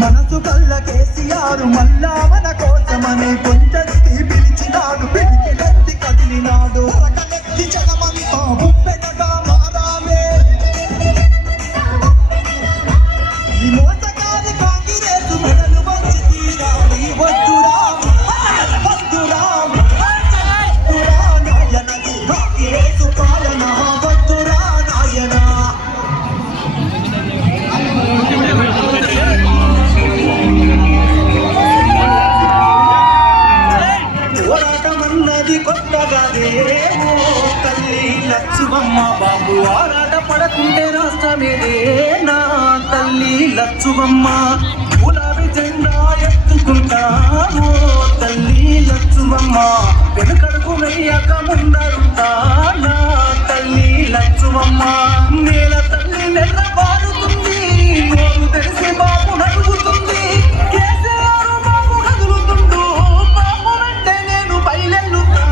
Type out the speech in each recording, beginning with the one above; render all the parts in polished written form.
మనసు కళ్ళ కేసీఆర్ మల్లా మన కోసమని కొంచెత్తి పిలిచినాడు పిలికెత్తి కదిలినాడు రకలెత్తి జగమంతా ముప్పెటగా మారాలే ఈ మోసగారి కాంగ్రెస్ మెడలు వంచి తీరాలి వద్దురా వద్దురా నాయనది కాంగ్రెస్ పాలన వద్దురా నాయన కొత్తగాదేమో తల్లి లచ్చువమ్మ బాబు ఆరాట పడకుంటే రాష్ట్రమేదే నా తల్లి లచ్చువమ్మ గులాబీ జెండా ఎత్తుకుంటామో తల్లి లచ్చువమ్మ వెనుకడుగు వెయ్యక ముందరుంటా నా తల్లి లచ్చువమ్మ నేల తల్లి నెల్ల బారుతుంది నోరు తెలిసి బాబు నడుగుతుంది కేసీఆర్ బాబు కదులుతుండు బాబు వెంటే నేను బయలెల్లుతా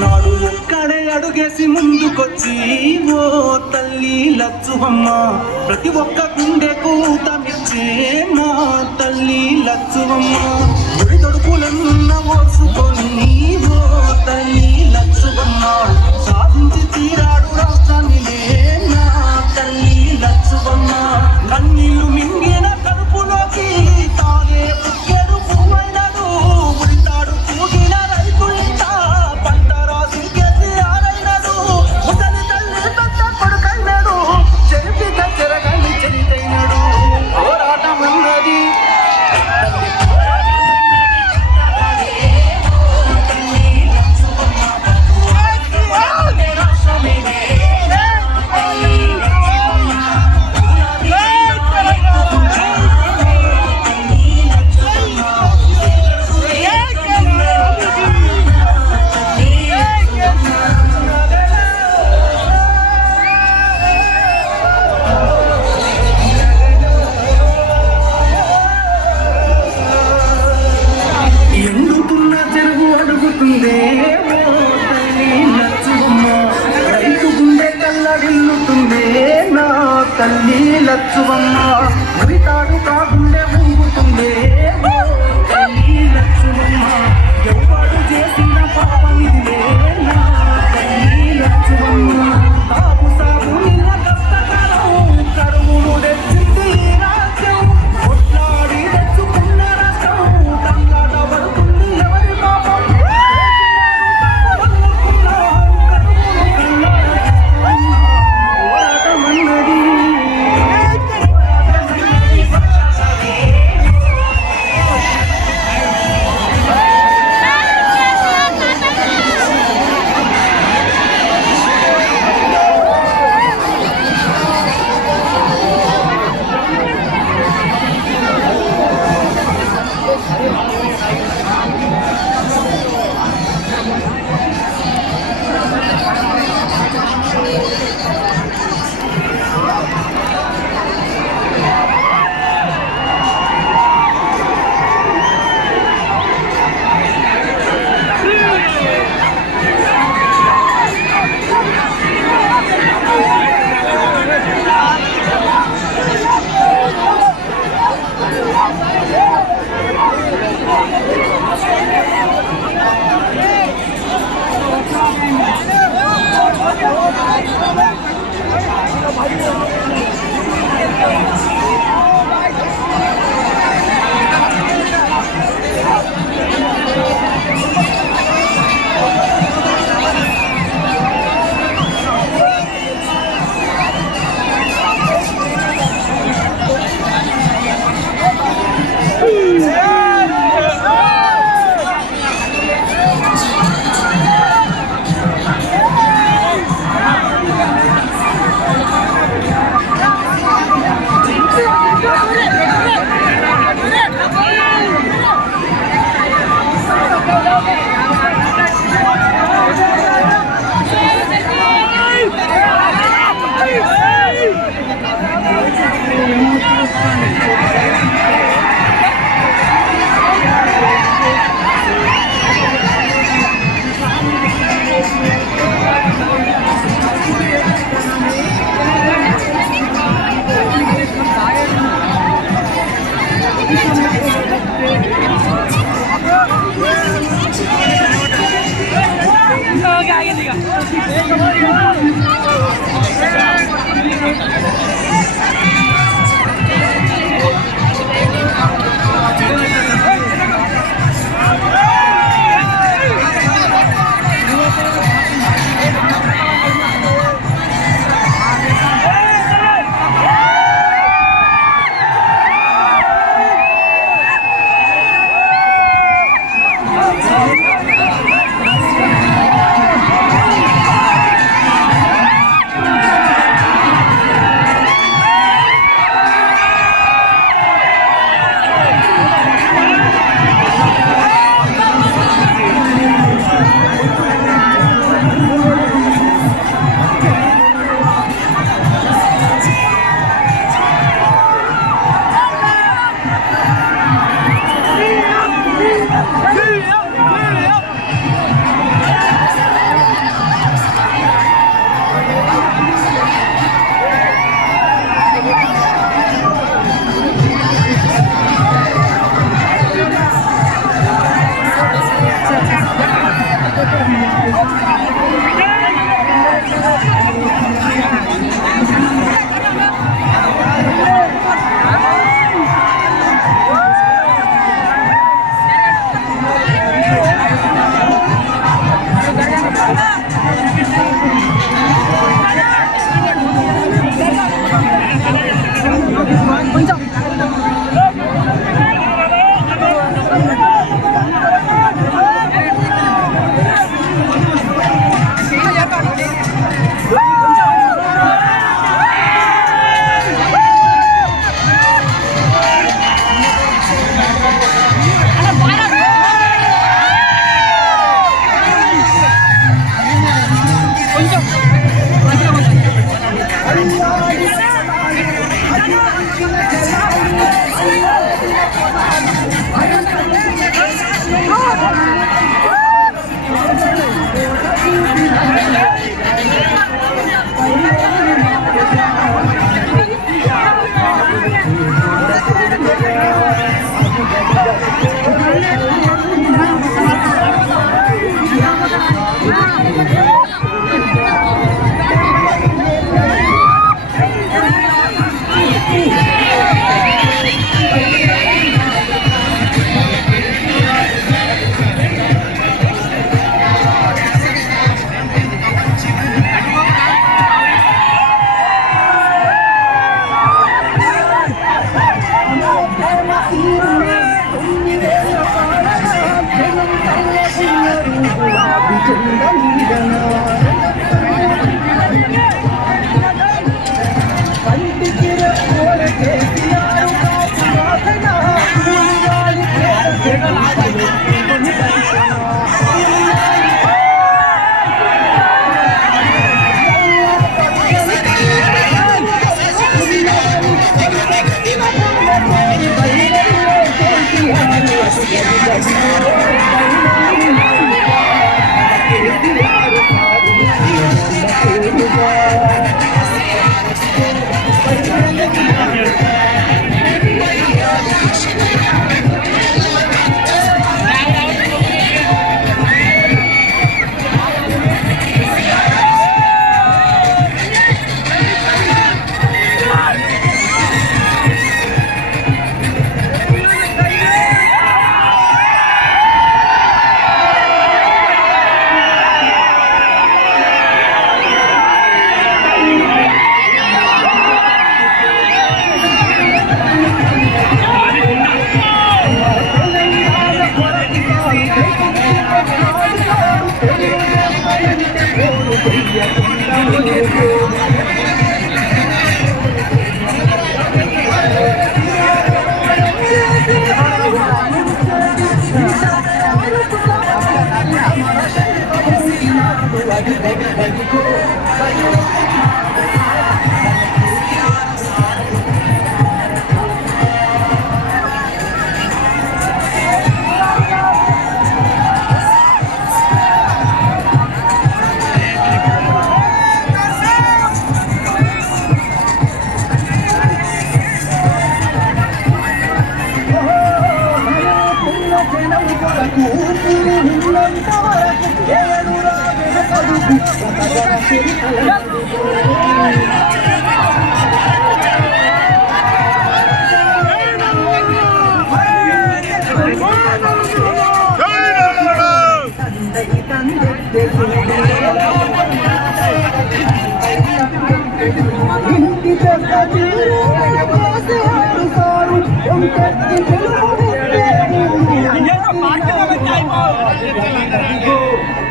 నాడు ఒక్కడే అడుగేసి ముందుకొచ్చి ఓ తల్లి లచ్చువమ్మ ప్రతి ఒక్క గుండెకు ఊతమిచ్చే మా తల్లి లచ్చువమ్మ గుడి తొడుపులన్న ఓసుకొని ఓ తల్లి లచ్చువమ్మ సాధించి తీరాడు రాష్ట్రాన్ని నా తల్లి లచ్చువమ్మ కన్నీళ్లు మింగిన కడుపులోకి తానే పుక్కెడు పువ్వైనడు ఉడితాడు పూగిన రైతులింట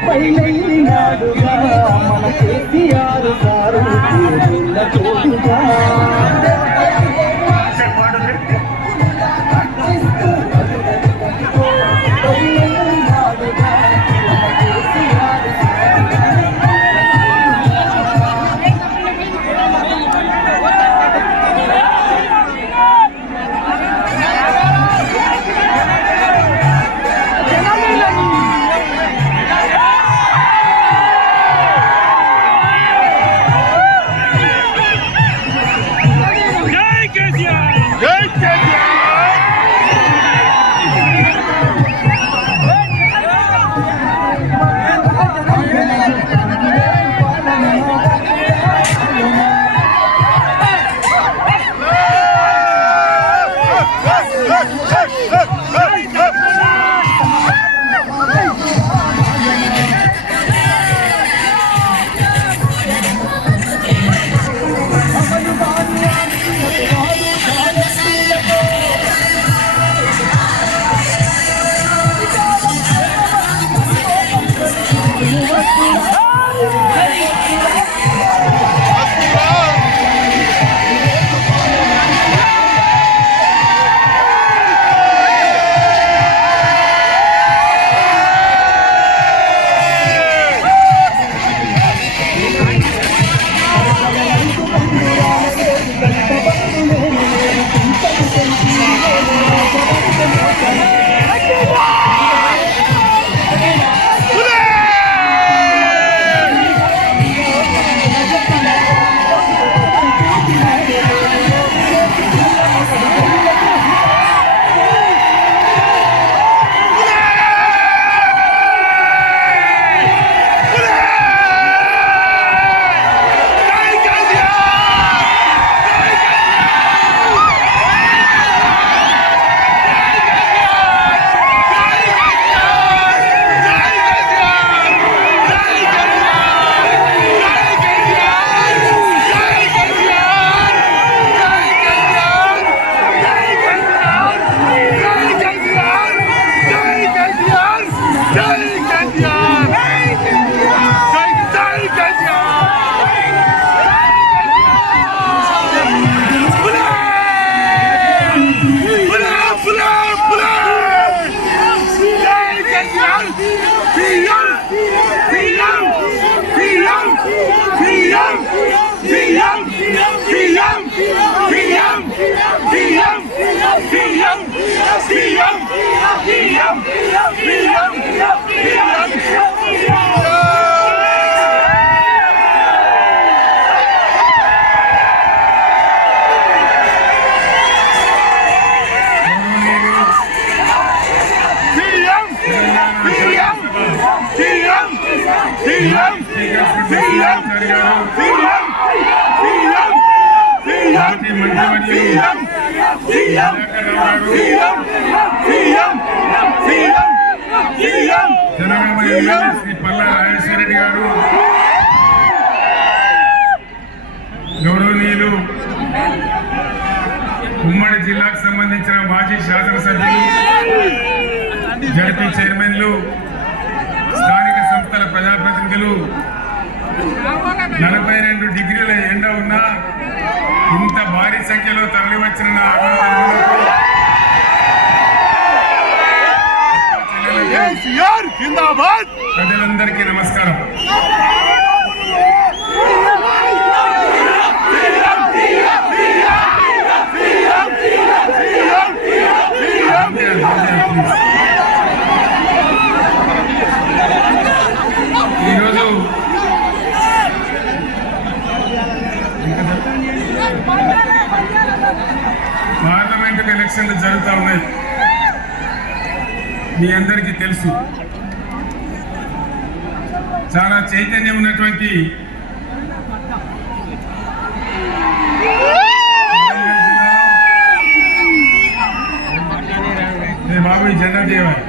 పైలైనాడుగా మన కేసీఆర్ సారు తోడుగా శ్రీ పల్లా రాజేశ్వర రెడ్డి గారు, గౌరవనీయులు ఉమ్మడి జిల్లాకు సంబంధించిన మాజీ శాసనసభ్యులు, జడ్పీ చైర్మన్లు, స్థానిక సంస్థల ప్రజాప్రతినిధులు, 42 డిగ్రీల ఎండ ఉన్నా ఇంత భారీ సంఖ్యలో తరలివచ్చిన నా ప్రజలందరికీ నమస్కారం. ఈరోజు పార్లమెంట్ ఎలక్షన్లు జరుగుతూ ఉన్నాయి. మీ అందరికీ తెలుసు, చాలా చైతన్యం ఉన్నటువంటి బాబు జెండా దేవాలి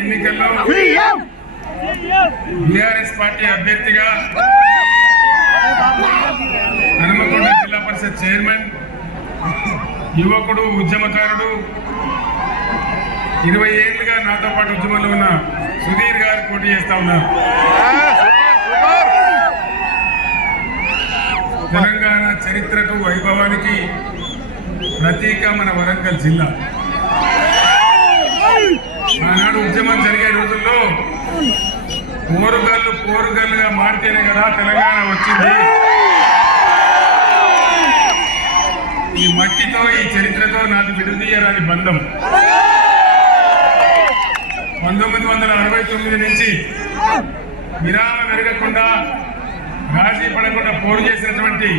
ఎన్నికల్లో బీఆర్ఎస్ పార్టీ అభ్యర్థిగా హనుమకొండ జిల్లా పరిషత్ చైర్మన్, యువకుడు, ఉద్యమకారుడు, 20 ఏళ్లుగా నాతో పాటు ఉద్యమంలో ఉన్న సుధీర్ గారు పోటీ చేస్తా ఉన్నారు. తెలంగాణ చరిత్రకు, వైభవానికి ప్రతీక మన వరంగల్ జిల్లా. ఆనాడు ఉద్యమం జరిగే రోజుల్లో పోరుగల్లుగా మారితేనే కదా తెలంగాణ వచ్చింది. ఈ మట్టితో, ఈ చరిత్రతో నాది విడదీయరాని బంధం. 1969 నుంచి విరామం ఎరగకుండా, రాజీ పడకుండా పోరు చేసినటువంటి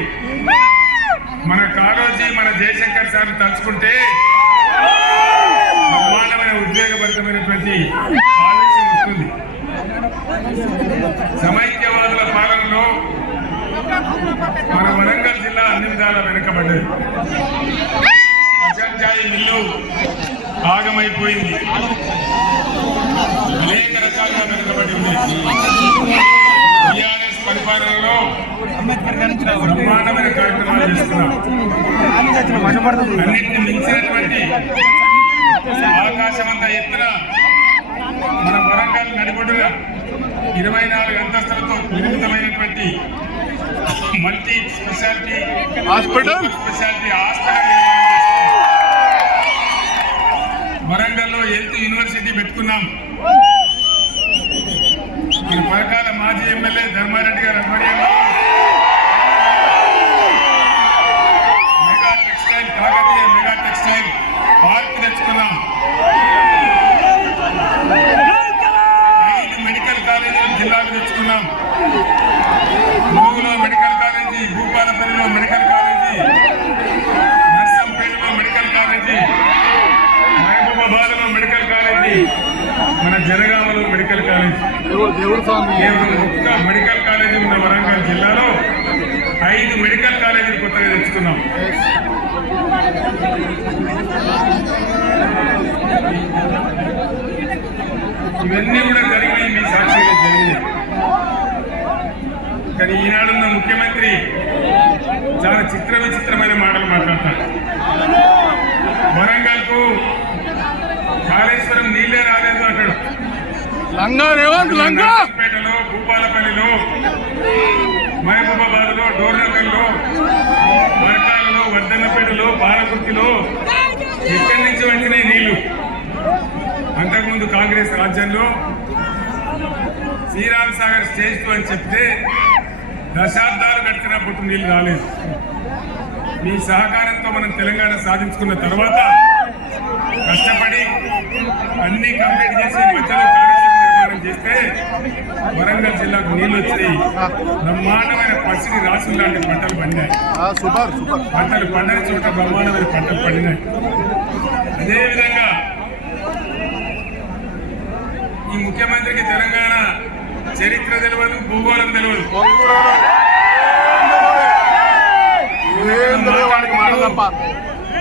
మన కాళోజీ, మన జయశంకర్ సార్ తలుచుకుంటే బ్రహ్మాండమైన, ఉద్వేగభరితమైనటువంటి ఆవేశం వస్తుంది. సమైక్యవాదుల పాలనలో మన వరంగల్ జిల్లా అన్ని విధాలా వెనుకబడ్డది. అజంజాయి మిల్లు ఆగమైపోయింది, అనేక రకాలుగా వెనుకబడి ఉంది. టీఆర్ఎస్ పరిపాలనలో బ్రహ్మాండమైన కార్యక్రమాలు చేస్తున్నాం. అన్నింటిని మించినటువంటి ఆకాశమంతా ఎత్తున మన వరంగల్ నడిబొడ్డుగా 24 అంతస్తులతో నిర్మితమైనటువంటి మల్టీ స్పెషాలిటీ హాస్పిటల్ వరంగల్లో హెల్త్ యూనివర్సిటీ పెట్టుకున్నాం. మన పరకాల మాజీ ఎమ్మెల్యే ధర్మారెడ్డి గారి ఆధ్వర్యంలో కాకతీయ మెగా టెక్స్టైల్ పార్క్ తెచ్చుకున్నాం. 5 మెడికల్ కాలేజీలు జిల్లాకు తెచ్చుకున్నాం. ములుగులో మెడికల్ కాలేజీ, భూపాలపల్లిలో మెడికల్ కాలేజీ, నర్సంపేటలో మెడికల్ కాలేజీ, మహబూబాబాద్లో మెడికల్ కాలేజీ, మన జనగామలో మెడికల్ కాలేజీ. ఒక్క మెడికల్ కాలేజీ ఉన్న వరంగల్ జిల్లాలో 5 మెడికల్ కాలేజీలు కొత్తగా తెచ్చుకున్నాం. ఇవన్నీ కూడా జరిగినాయి, మీ సాక్షిగా జరిగినాయి. కానీ ఈనాడున్న ముఖ్యమంత్రి చాలా విచిత్రమైన మాటలు మాట్లాడతారు. వరంగల్కు కాళేశ్వరం నీళ్లే రాలేదు అంటాడు. పేటలో, భూపాలపల్లిలో, మహబూబాబాద్లో, డోర్నగర్లో, వరకాలలో, వర్ధన్నపేటలో, బాలకుర్తిలో ఎక్కడి నుంచి వచ్చినాయి నీళ్లు? అంతకుముందు కాంగ్రెస్ రాజ్యంలో శ్రీరామ్ సాగర్ స్టేజ్ 2 అని చెప్తే దశాబ్దాలు గడిచినప్పుడు నీళ్ళు రాలేదు. మీ సహకారంతో మనం తెలంగాణ సాధించుకున్న తర్వాత కష్టపడి అన్ని కంప్లీట్ చేసి మధ్యలో కాళేశ్వరం నిర్మాణం చేస్తే వరంగల్ జిల్లాకు నీళ్లు వచ్చి బ్రహ్మాండమైన పసిడి రాసులు లాంటి పంటలు పండినాయి. పంటలు పండని చోట బ్రహ్మాండమైన పంటలు పండినాయి. అదేవిధంగా ఈ ముఖ్యమంత్రికి తెలంగాణ చరిత్ర తెలియదు, భూగోళం తెలియదు.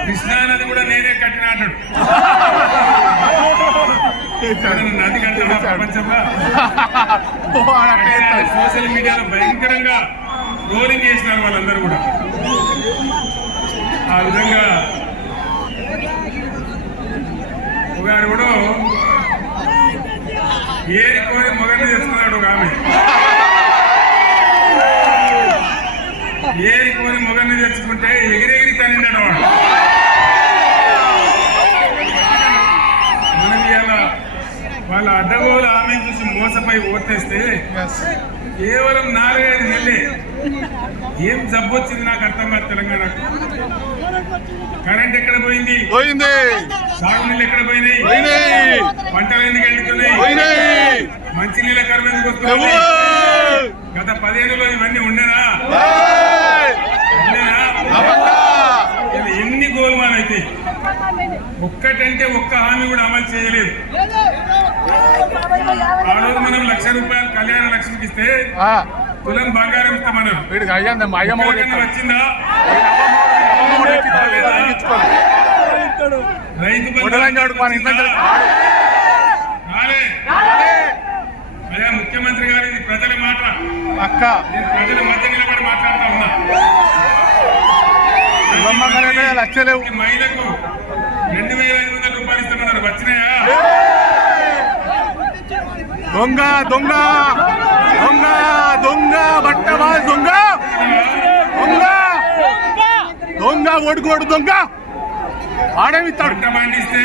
కృష్ణానది కూడా నేనే కట్టిన అంటాడు. నది కట్టిన ప్రపంచంలో సోషల్ మీడియాలో భయంకరంగా రోలింగ్ చేసినారు వాళ్ళందరూ కూడా. ఆ విధంగా ఒకడు కూడా ఏరికోని మొగన్ని తెచ్చుకున్నాడు. ఒక ఆమె ఏరికోని మొగన్ని తెచ్చుకుంటే ఎగిరెగిరి తనిండాడు వాడు. మనం ఇవాళ వాళ్ళ అడ్డగోలు ఆమె చూసి మోసపై ఓటేస్తే కేవలం 4-5 నెలలే ఏం జబ్బు వచ్చింది నాకు అర్థం కాదు. తెలంగాణకు కరెంట్ ఎక్కడ పోయింది, సాగునీళ్ళు ఎక్కడ పోయినాయి, పంటలు ఎందుకు ఎండుతున్నాయి, మంచినీళ్ళ కరువు ఎందుకు వస్తుంది? గత 10 ఏళ్ళలో ఇవన్నీ ఉండేనా? ఎన్ని గోల్మాలు అయితే ఒక్కటంటే ఒక్క హామీ కూడా అమలు చేయలేదు. ఆ రోజు మనం ₹1,00,000 కళ్యాణ లక్ష్మికి ఇస్తే తులం బంగారం ఇస్తామన్నారు. వచ్చిందా? రైతు అయ్యా ముఖ్యమంత్రి గారు, ఇది ప్రజల మాట. నేను ప్రజల మధ్య నిలబడి మాట్లాడుతా ఉన్నా. మహిళకు ₹2,500 ఇస్తామన్నారు. వచ్చినాయా? దొంగ దొంగ దొంగ దొంగ బట్టవా దొంగ దొంగ దొంగ ఓడుకోడు దొంగ ఆడమిస్తాడు. పంట పండిస్తే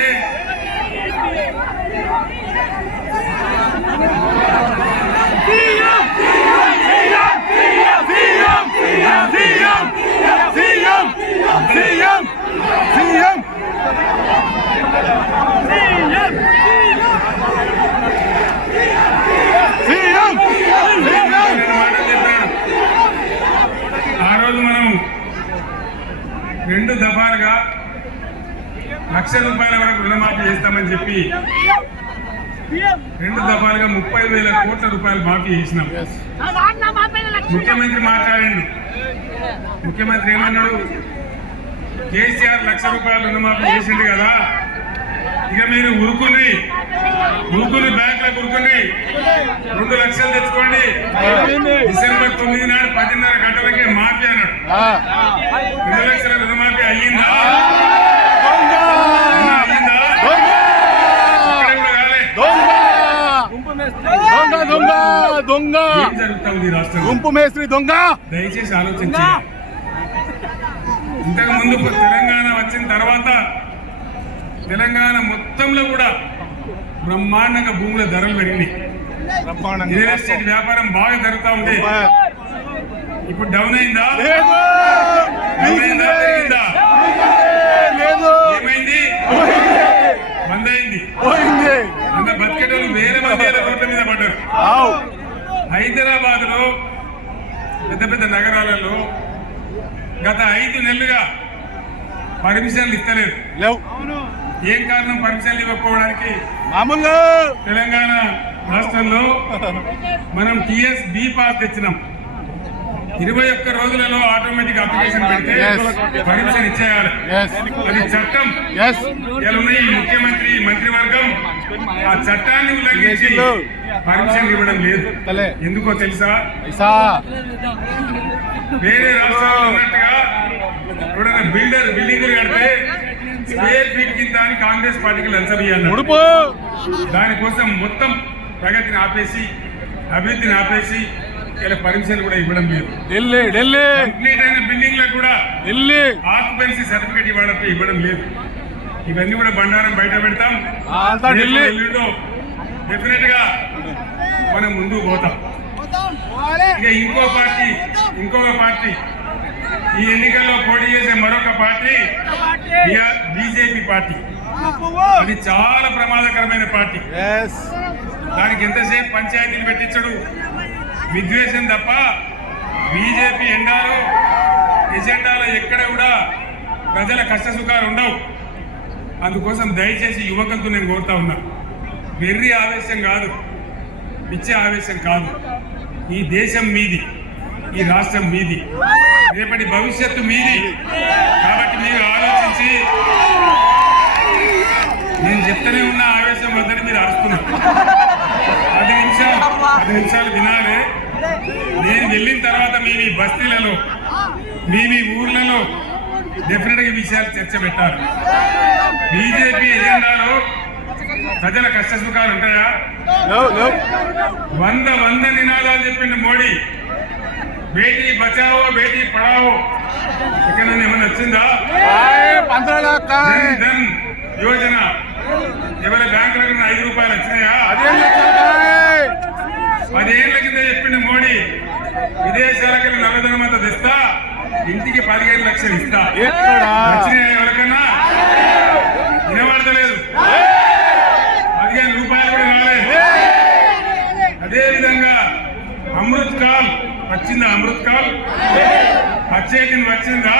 ఆ రోజు మనం 2 దఫాలుగా ₹1,00,000 వరకు రుణమాఫీ చేస్తామని చెప్పి 2 దఫాలుగా 30,000 కోట్ల మాఫీ చేసినాం. ముఖ్యమంత్రి మాట్లాడిండు. ముఖ్యమంత్రి ఏమన్నాడు? కేసీఆర్ ₹1,00,000 రుణమాఫీ చేసిండు కదా, ఇక మీరు ఉరుకుని బ్యాంక్ లో ఉరుకుని 2 లక్షలు తెచ్చుకోండి, డిసెంబర్ 9 నాడు 10:30 గంటలకే మాఫీ అన్నాడు. 2 లక్షల రుణమాఫీ అయ్యిందా? దొంగ ఏం జరుగుతుంది రాష్ట్రం? గుంపు మేస్త్రి దొంగ. దయచేసి ఆలోచించి, ఇంతకు ముందు తెలంగాణ వచ్చిన తర్వాత తెలంగాణ మొత్తంలో కూడా బ్రహ్మాండంగా భూముల ధరలు పెరిగినాయి. రియల్ ఎస్టేట్ వ్యాపారం బాగా జరుగుతూ ఉంది. ఇప్పుడు డౌన్ అయిందా? పెరిగిందా? ఏమైంది? బంద్ అయింది. అంత బతికేటోళ్ళు వేరే రోడ్ల మీద పడ్డారు. హైదరాబాద్ లో పెద్ద పెద్ద నగరాలలో గత 5 నెలలుగా పర్మిషన్లు ఇస్తలేదు. ఏం కారణం పర్మిషన్లు ఇవ్వకపోవడానికి? మామూలుగా తెలంగాణ రాష్ట్రంలో మనం TS B పాస్ తెచ్చినాం. 21 రోజులలో ఆటోమేటిక్ అప్లికేషన్ పెడితే పర్మిషన్ ఇచ్చేయాలి. అది చట్టం. ఈ ముఖ్యమంత్రి మంత్రివర్గం ఆ చట్టాన్ని ఉల్లంఘించి పర్మిషన్ ఇవ్వడం లేదు. ఎందుకో తెలుసా? వేరే రాష్ట్రాల్లో ఉన్నట్టుగా ఎవడైనా బిల్డింగ్ కడితే స్క్వేర్ ఫీట్ కింద అని కాంగ్రెస్ పార్టీకి లంచం ఇవ్వాలి. దానికోసం మొత్తం ప్రగతిని ఆపేసి, అభివృద్ధిని ఆపేసి ఇలా పర్మిషన్ కూడా ఇవ్వడం లేదు. కంప్లీట్ అయిన బిల్డింగ్ లకు కూడా ఆక్యుపెన్సీ సర్టిఫికేట్ ఇవ్వడం లేదు. ఇవన్నీ కూడా బండారం బయట పెడతాం. డెఫినెట్ గా మనం ముందుకు పోతాం. ఇక ఇంకొక పార్టీ ఈ ఎన్నికల్లో పోటీ చేసే మరొక పార్టీ బీజేపీ పార్టీ. అది చాలా ప్రమాదకరమైన పార్టీ. దానికి ఎంతసేపు పంచాయతీలు పెట్టించడు, విద్వేషం తప్ప బీజేపీ ఎజెండాలో ఎక్కడ కూడా ప్రజల కష్ట సుఖాలు ఉండవు. అందుకోసం దయచేసి యువకులతో నేను కోరుతా ఉన్నా, వెర్రి ఆవేశం కాదు, పిచ్చే ఆవేశం కాదు. ఈ దేశం మీది, ఈ రాష్ట్రం మీది, రేపటి భవిష్యత్తు మీది. కాబట్టి మీరు ఆలోచించి, నేను చెప్తూనే ఉన్న ఆవేశం వద్దని మీరు అరుస్తున్నారు. 10 నిమిషాలు వినాలి. నేను వెళ్ళిన తర్వాత మీ బస్తీలలో మీ ఊర్లలో డెఫినెట్గా విషయాలు చర్చ పెట్టాలి. బీజేపీ ఎజెండాలో ప్రజల కష్ట సుఖాలు ఉంటాయా? 100 నినాదాలు చెప్పిండు మోడీ. బేటీ బచావో బేటీ పడావో ఎక్కడైనా ఏమన్నా వచ్చిందా? జన్ ధన్ యోజన ఎవరి బ్యాంకులకు 5 రూపాయలు వచ్చినాయా? 10 ఏళ్ల కింద చెప్పిండు మోడీ, విదేశాలకు నల్లధనం అంతా తెస్తా, ఇంటికి 15 లక్షలు ఇస్తా. వచ్చినాయా ఎవరికన్నా? వినబడతలేదు. 15 రూపాయలు కూడా రాలేదు. అదేవిధంగా అమృత్ కాల్ వచ్చిందా? అమృత్ కాల్ వచ్చే దిన్ వచ్చిందా?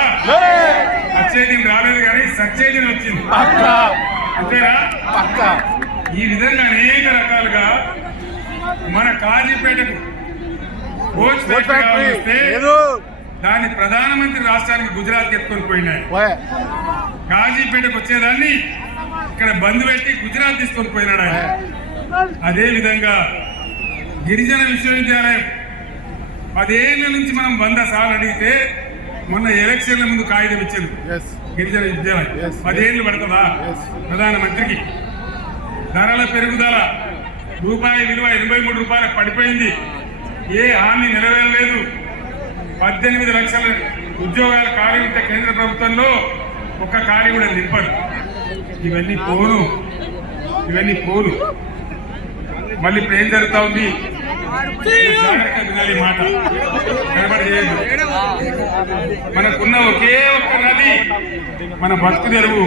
వచ్చే దిన్ రాలేదు కానీ సచ్చే దిన్ వచ్చింది. అంతేనా? ఈ విధంగా అనేక రకాలుగా మన కాజీపేటకు కోచ్ ఫ్యాక్టరీ వస్తే దాన్ని ప్రధానమంత్రి రాష్ట్రానికి గుజరాత్ ఎత్తుకొని పోయినాయి. కాజీపేటకు వచ్చేదాన్ని ఇక్కడ బంద్ పెట్టి గుజరాత్ తీసుకొని పోయినాడు ఆయన. అదేవిధంగా గిరిజన విశ్వవిద్యాలయం 10 ఏళ్ల నుంచి మనం 100 సార్లు అడిగితే మొన్న ఎలక్షన్ల ముందు కాగితం ఇచ్చారు. గిరిజన విద్యాలయం 10 ఏళ్ళు పడుతుందా ప్రధానమంత్రికి? ధరల పెరుగుదల, రూపాయి విలువ 83 రూపాయలకు పడిపోయింది. ఏ హామీ నెరవేరలేదు. 18 లక్షల ఉద్యోగాలు ఖాళీ ఉంటే కేంద్ర ప్రభుత్వంలో ఒక్క ఖాళీ కూడా నింపరు. ఇవన్నీ పోను. మళ్ళీ ఇప్పుడు ఏం జరుగుతా ఉంది? వినాలి మాట, గడబడి చేయదు. మనకున్న ఒకే ఒక్క నది, మన బతుకు తెరువు,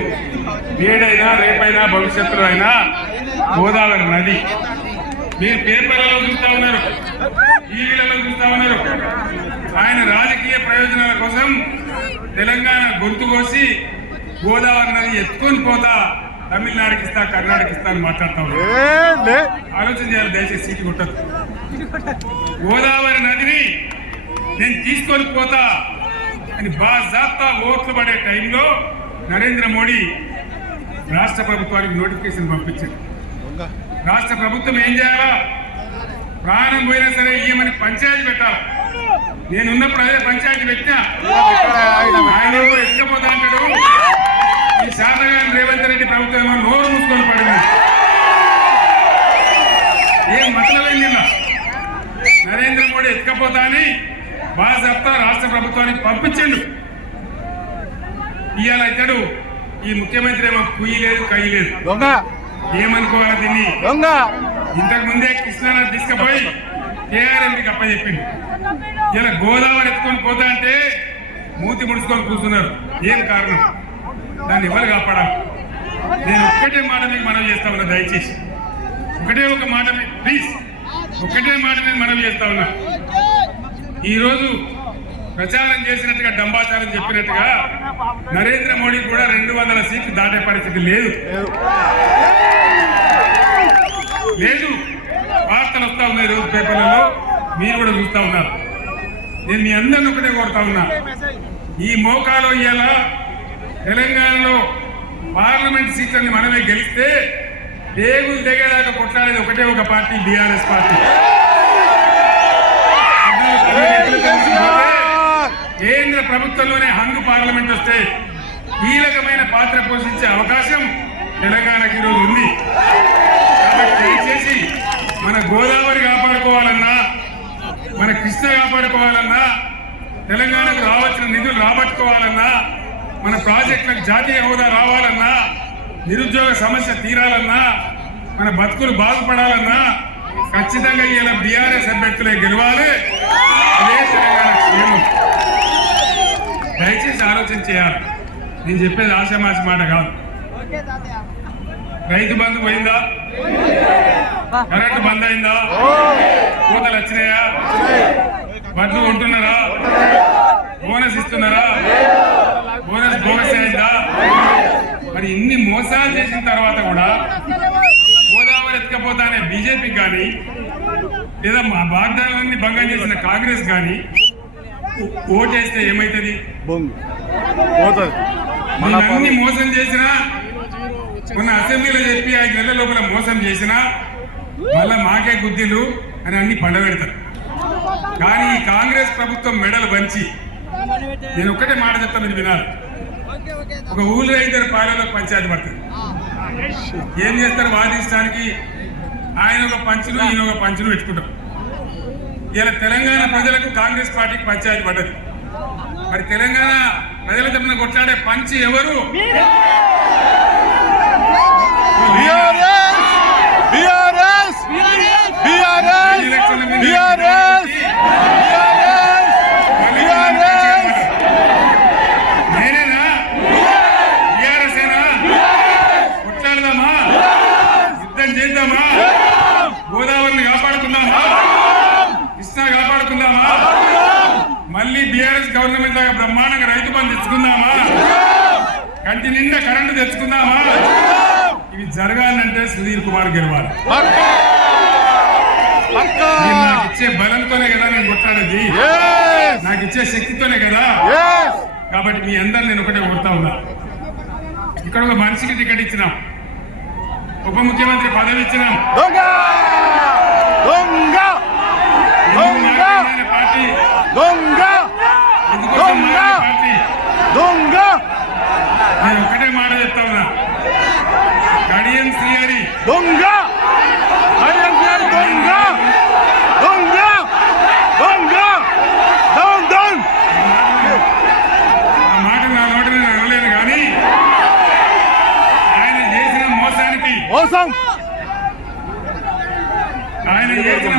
నేడైనా రేపైనా భవిష్యత్తులో అయినా గోదావరి నది. మీరు పేపర్లలో చూస్తా ఉన్నారు, టీవీలలో చూస్తా ఉన్నారు. ఆయన రాజకీయ ప్రయోజనాల కోసం తెలంగాణ గొంతు కోసి గోదావరి నది ఎత్తుకొని పోతా తమిళనాడుకి ఇస్తా, కర్ణాటక ఇస్తా అని మాట్లాడుతా ఉన్నారు. ఆలోచన చేయాలి దయచేసి, సీటు కొట్టదు. గోదావరి నదిని నేను తీసుకొని పోతా అని బాజాప్తా ఓట్లు పడే టైంలో నరేంద్ర మోడీ రాష్ట్ర ప్రభుత్వానికి నోటిఫికేషన్ పంపించారు. రాష్ట్ర ప్రభుత్వం ఏం చేయాలా? ప్రాణం పోయినా సరే ఇయ్యమని పంచాయతీ పెట్టాలి. నేనున్నప్పుడు అదే పంచాయతీ పెట్టినా. ఆయన ఎత్తుకపోతా అంటాడు. ఈ శాతగాని రేవంత్ రెడ్డి ప్రభుత్వం నోరు మూసుకొని పడింది. ఏం మతలమైంది? నరేంద్ర మోడీ ఎత్తుకపోతా అని బాజాప్తా రాష్ట్ర ప్రభుత్వానికి పంపించండు. ఇవాళ ఇతడు ఈ ముఖ్యమంత్రి ఏమో కుయ్యి లేదు, కయ్యి లేదు. ఏమనుకోవాలి దీన్ని? ఇంతకు ముందే కృష్ణానది తీసుకుపోయి కేఆర్ఎంకి అప్పచెప్పిండు. ఇలా గోదావరి ఎత్తుకొని పోతా అంటే మూతి ముడుచుకొని కూర్చున్నారు. ఏం కారణం? దాన్ని ఎవరు కాపాడాలి? నేను ఒక్కటే మాట మీకు మనవి చేస్తా ఉన్నా, దయచేసి ఒకటే ఒక మాట ప్లీజ్, ఒకటే మాట నేను మనవి చేస్తా ఉన్నా. ఈరోజు ప్రచారం చేసినట్టుగా డంబాచారం చెప్పినట్టుగా నరేంద్ర మోడీ కూడా 200 సీట్లు దాటే పరిస్థితి లేదు. వార్తలు వస్తా ఉన్నాయి రోజు పేపర్లలో, మీరు కూడా చూస్తా ఉన్నారు. నేను మీ అందరిని ఒకటే కోరుతా ఉన్నా, ఈ మోకాలో ఇవాళ తెలంగాణలో పార్లమెంట్ సీట్లని మనమే గెలిస్తే దేవులు దిగేదాకా కొట్లాడేది ఒకటే ఒక పార్టీ, బీఆర్ఎస్ పార్టీ. కేంద్ర ప్రభుత్వంలోనే హంగు పార్లమెంట్ వస్తే కీలకమైన పాత్ర పోషించే అవకాశం తెలంగాణకి ఈరోజు ఉంది. కాబట్టి దయచేసి మన గోదావరి కాపాడుకోవాలన్నా, మన కృష్ణ కాపాడుకోవాలన్నా, తెలంగాణకు రావాల్సిన నిధులు రాబట్టుకోవాలన్నా, మన ప్రాజెక్టులకు జాతీయ హోదా రావాలన్నా, నిరుద్యోగ సమస్య తీరాలన్నా, మన బతుకులు బాగుపడాలన్నా ఖచ్చితంగా ఇలా బీఆర్ఎస్ అభ్యర్థులే గెలవాలి. అదే తెలంగాణ క్షేమం. దయచేసి ఆలోచన చేయాలి. నేను చెప్పేది ఆశామాషి మాట కాదు. రైతు బంధు పోయిందా? కరెంటు బంద్ అయిందా? కోతలు వచ్చినాయా? వడ్లు ఉంటున్నారా? బోనస్ ఇస్తున్నారా? బోనస్ బోనస్ అయిందా? మరి ఇన్ని మోసాలు చేసిన తర్వాత కూడా గోదావరి ఎత్తుకపోతానే బీజేపీకి కానీ లేదా మా వాగ్దానాలన్నీ భంగం చేసిన కాంగ్రెస్ కానీ ఓటేస్తే ఏమవుతుంది? అన్ని మోసం చేసినా మొన్న అసెంబ్లీలో చెప్పి 5 నెలల లోపల మోసం చేసినా మళ్ళా మాకే గుద్దిలు అని అన్ని పండబెడతారు. కానీ ఈ కాంగ్రెస్ ప్రభుత్వం మెడలు వంచి నేను ఒక్కటే మాట చెప్తాను, మీరు వినాలి. ఒక ఊళ్ళో 2 పాలనలో పంచాయతీ పడుతుంది. ఏం చేస్తారు? వాదించడానికి ఆయన ఒక పంచులు ఈయన ఒక పంచులు పెట్టుకుంటారు. ఇలా తెలంగాణ ప్రజలకు కాంగ్రెస్ పార్టీకి పంచాయతీ పడ్డది. మరి తెలంగాణ ప్రజల తరఫున కొట్లాడే పంచి ఎవరు? నేనేనా? బీఆర్ఎస్ ఏనా? కొట్లాడదామా? యుద్ధం చేద్దామా? గోదావరిని కాపాడుకుందామా? కృష్ణా కాపాడుకుందామా? మళ్ళీ బీఆర్ఎస్ గవర్నమెంట్ లాగా బ్రహ్మాండంగా రైతు బంధు తెచ్చుకుందామా? కంటి నిండా కరెంటు తెచ్చుకుందామా? ఇవి జరగాలంటే సుధీర్ కుమార్ గెలవాలి. నాకు ఇచ్చే బలంతోనే కదా నేను కొట్లాడేది, నాకు ఇచ్చే శక్తితోనే కదా. కాబట్టి మీ అందరు నేను ఒకటే కోరుతా ఉన్నా, ఇక్కడ ఒక మనిషికి టికెట్ ఇచ్చినాం, ఉప ముఖ్యమంత్రి పదవి ఇచ్చినాం. పార్టీ నేను ఒకటే మాట చెప్తా ఉన్నా, కడియం శ్రీహరి దొంగ, ఆ మాట నా నోటి నేను అనలేను. కానీ ఆయన చేసిన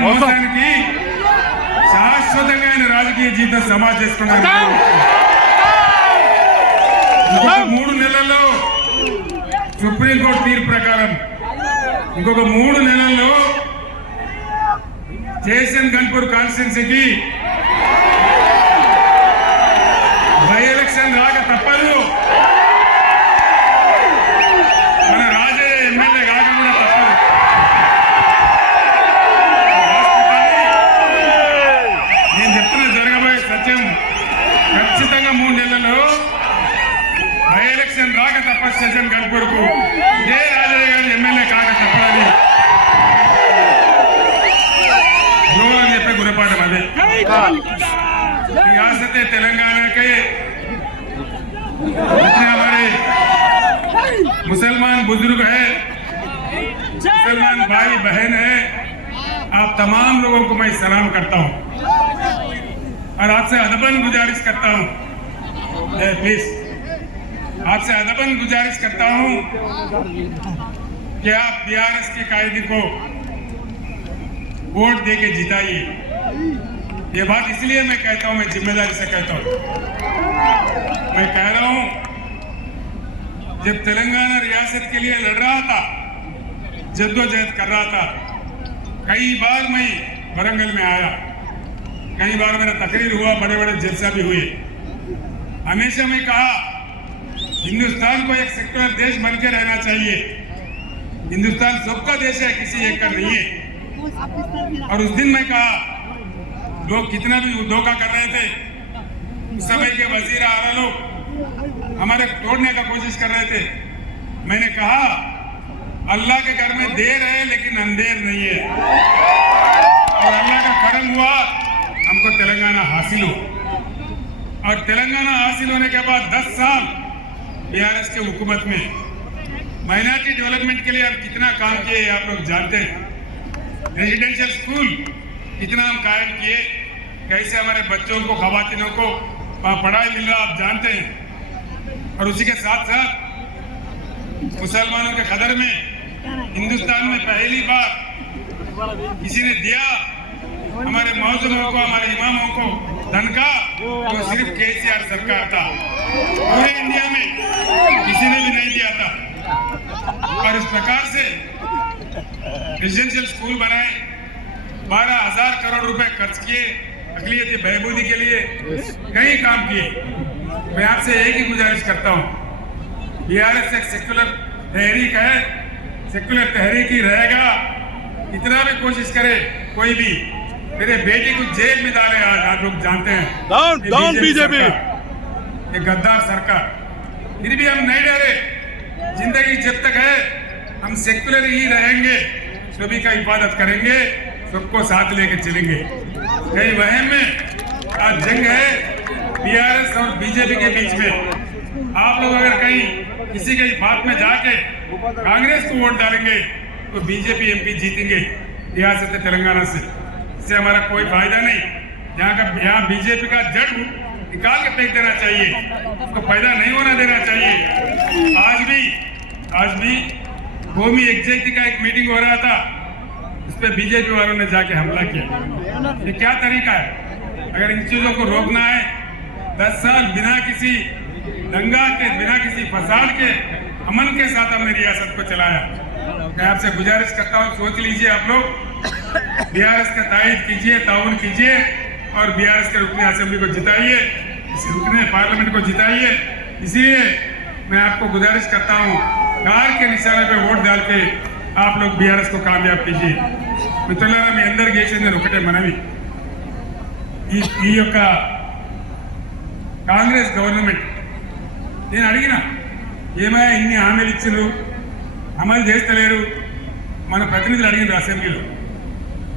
మోసానికి శాశ్వతంగా ఆయన రాజకీయ జీవితం సమాజ్ చేసుకున్నారు. ఇంకొక 3 నెలల్లో సుప్రీంకోర్టు తీర్పు ప్రకారం ఇంకొక 3 నెలల్లో జయశన్ గన్పూర్ కాన్స్టిట్యున్సీకి బై ఎలక్షన్ రాక తప్పదు. మన రాజయ్య ఎమ్మెల్యే కాక కూడా తప్పదు. నేను చెప్తున్న జరగబోయే సత్యం, ఖచ్చితంగా 3 నెలల్లో బై ఎలక్షన్ రాక తప్ప జయశన్ గన్పూర్కు ఇదే రాజయ్య గారు ఎమ్మెల్యే కాక తప్పదని చెప్పే గుణపాఠం అదే. रियासत तेलंगाना के जितने हमारे मुसलमान बुजुर्ग हैं, मुसलमान भाई बहन हैं, आप तमाम लोगों को मैं सलाम करता हूं और आपसे अदबन गुजारिश करता हूं, प्लीज आपसे अदबन गुजारिश करता हूं कि आप बीआरएस की कायदे को वोट देके जिताइए। ये बात इसलिए मैं कहता हूं, मैं जिम्मेदारी से कहता हूं। मैं कह रहा हूं, जब तेलंगाना रियासत के लिए लड़ रहा था, जद्दोजहद कर रहा था, कई बार मैं वरंगल में आया, कई बार मेरा तकरीर हुआ, बड़े बड़े जलसा भी हुए। हमेशा मैं कहा हिंदुस्तान को एक सेक्युलर देश बन के रहना चाहिए। हिंदुस्तान सबका देश है, किसी एक का नहीं है। और उस दिन मैं कहा, लोग कितना भी धोखा कर रहे थे, उस समय के वजीर आला लोग हमारे तोड़ने का कोशिश कर रहे थे। मैंने कहा अल्लाह के घर में देर है लेकिन अंधेर नहीं है, और अल्लाह का करम हुआ, हमको तेलंगाना हासिल हो। और तेलंगाना हासिल होने के बाद 10 साल बीआरएस के हुकूमत में माइनॉरिटी डेवलपमेंट के लिए हम कितना काम किए आप लोग जानते हैं। रेजिडेंशियल स्कूल कितना हम कायम किए, कैसे हमारे बच्चों को, खवातीनों को वहाँ पढ़ाई मिल रहा आप जानते हैं। और उसी के साथ साथ मुसलमानों के कदर में हिंदुस्तान में पहली बार किसी ने दिया हमारे मौजूदों को, हमारे इमामों को तनख्वाह, तो सिर्फ केसीआर सरकार था। पूरे इंडिया में किसी ने भी नहीं दिया था। और इस प्रकार से रेजिडेंशियल स्कूल बनाए, 12,000 करोड़ रुपए खर्च किए, अकलियती बहबूदी के लिए कई काम किए। मैं आपसे एक ही गुजारिश करता हूँ, बीआरएस एक सेक्युलर तहरीक है, सेक्युलर तहरीक ही रहेगा। इतना भी कोशिश करे कोई भी, मेरे बेटे को जेल में डाले आज, आप लोग जानते हैं। डाउन बीजेपी, ये गद्दार सरकार। फिर भी हम नहीं डरे। जिंदगी जब तक है हम सेक्युलर ही रहेंगे, सभी का हिफाजत करेंगे, सबको साथ लेके चलेंगे। कई वहम में आज जंग है बीआरएस और बीजेपी के बीच में। आप लोग अगर कहीं किसी के बात में जाके कांग्रेस को वोट डालेंगे तो बीजेपी एमपी जीतेंगे रियासत तेलंगाना से। इससे हमारा कोई फायदा नहीं। यहाँ बीजेपी का जड़ निकाल के फेंक देना चाहिए, उसको पैदा नहीं होना देना चाहिए। आज भी भूमि एग्जैक्ट का एक मीटिंग हो रहा था, उस पर बीजेपी वालों ने जाके हमला किया। ये क्या तरीका है? अगर इन चीजों को रोकना है, 10 साल बिना किसी दंगा के, बिना किसी फसाद के अमन के साथ हमने रियासत को चलाया। मैं आपसे गुजारिश करता हूँ, सोच लीजिए आप लोग, बीआरएस का तायद कीजिए, ताउन कीजिए और बीआरएस के रुकने असेंबली को जिताइए, इस रुकने पार्लियामेंट को जिताइए। इसलिए मैं आपको गुजारिश करता हूँ, कार के निशाने पे वोट डाल के आप लोग बीआरएस को कामयाब कीजिए। మిత్రులారా, మీ అందరికి చేసింది ఒకటే మనవి, ఈ యొక్క కాంగ్రెస్ గవర్నమెంట్ నేను అడిగిన ఏమైనా ఇన్ని హామీలు ఇచ్చిండ్రు, అమలు చేస్తలేరు. మన ప్రతినిధులు అడిగినారు అసెంబ్లీలో,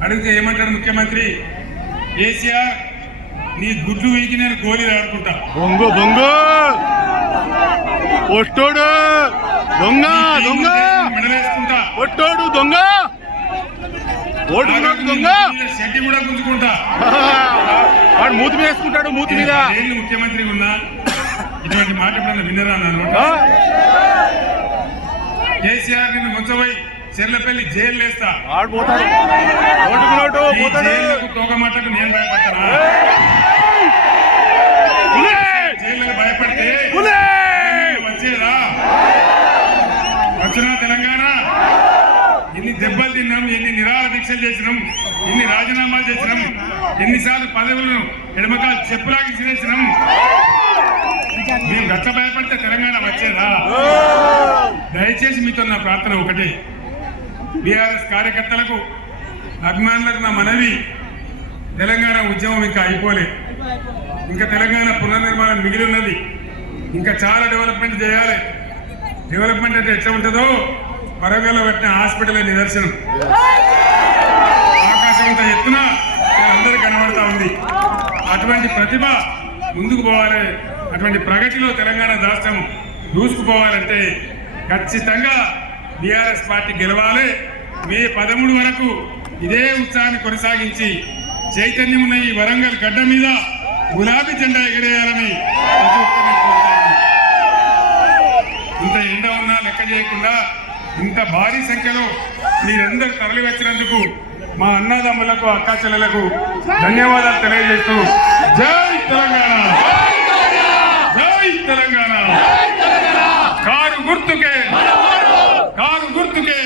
అడిగితే ఏమంటారు ముఖ్యమంత్రి, కేసీఆర్ నీ గుడ్లు వీకి నేను గోళీలు ఆడుకుంటా, బొంగు బొంగు ఒట్టోడు దొంగ దొంగ మెడలేసుకుంటా, ఒట్టోడు దొంగ ఓటుకున్నాడు దొంగ, షెడ్డి కూడా గుంజుకుంటా, వాడు మూతి మీద వేసుకుంటాడు, మూతి మీద. నేను ముఖ్యమంత్రి ఉన్నా ఇటువంటి మాట ఎప్పుడన్నా విన్నరా అన్నమాట? కేసీఆర్ నిన్ను ముంచబోయి చెర్లపల్లి జైలు వేస్తా, ఆడిపోతాడు ఓటుకున్నాడు పోతాడు. తోక మాటకు నేను భయపడతానా? జైళ్ళకు భయపడితే వచ్చేదా? వచ్చినా తెలంగాణ ఎన్ని దెబ్బలు తిన్నాం, ఎన్ని నిరాహార దీక్షలు చేసినాం, ఎన్ని రాజీనామాలు చేసినాం, ఎన్నిసార్లు పదవులను ఎడమకాలు చెప్పులాగి చేసినాం. మీరు గట్ల భయపడితే తెలంగాణ వచ్చేదా? దయచేసి మీతో నా ప్రార్థన ఒకటే, బీఆర్ఎస్ కార్యకర్తలకు, అభిమానులకు నా మనవి, తెలంగాణ ఉద్యమం ఇంకా అయిపోలేదు. ఇంకా తెలంగాణ పునర్నిర్మాణం మిగిలి ఉన్నది. ఇంకా చాలా డెవలప్మెంట్ చేయాలి. డెవలప్మెంట్ అంటే ఎట్లా ఉంటుందో వరంగల్లో పెట్టిన హాస్పిటల్ నిదర్శనం. ఆకాశం అంత ఎత్తున అందరికీ కనబడతా ఉంది. అటువంటి ప్రతిభ ముందుకు పోవాలి, అటువంటి ప్రగతిలో తెలంగాణ రాష్ట్రం దూసుకుపోవాలంటే ఖచ్చితంగా బీఆర్ఎస్ పార్టీ గెలవాలి. మే 13 వరకు ఇదే ఉత్సాహాన్ని కొనసాగించి చైతన్యం ఉన్న ఈ వరంగల్ గడ్డ మీద గులాబీ జెండా ఎగరేయాలని ప్రతి ఒక్కరిని కోరుతాను. ఇంత ఎండ ఉన్నా లెక్క చేయకుండా ఇంత భారీ సంఖ్యలో మీరందరూ తరలి వచ్చినందుకు మా అన్నదమ్ములకు, అక్కా చెల్లెలకు ధన్యవాదాలు తెలియజేస్తూ జై తెలంగాణ, జై తెలంగాణ. కారు గుర్తుకే, కారు గుర్తుకే.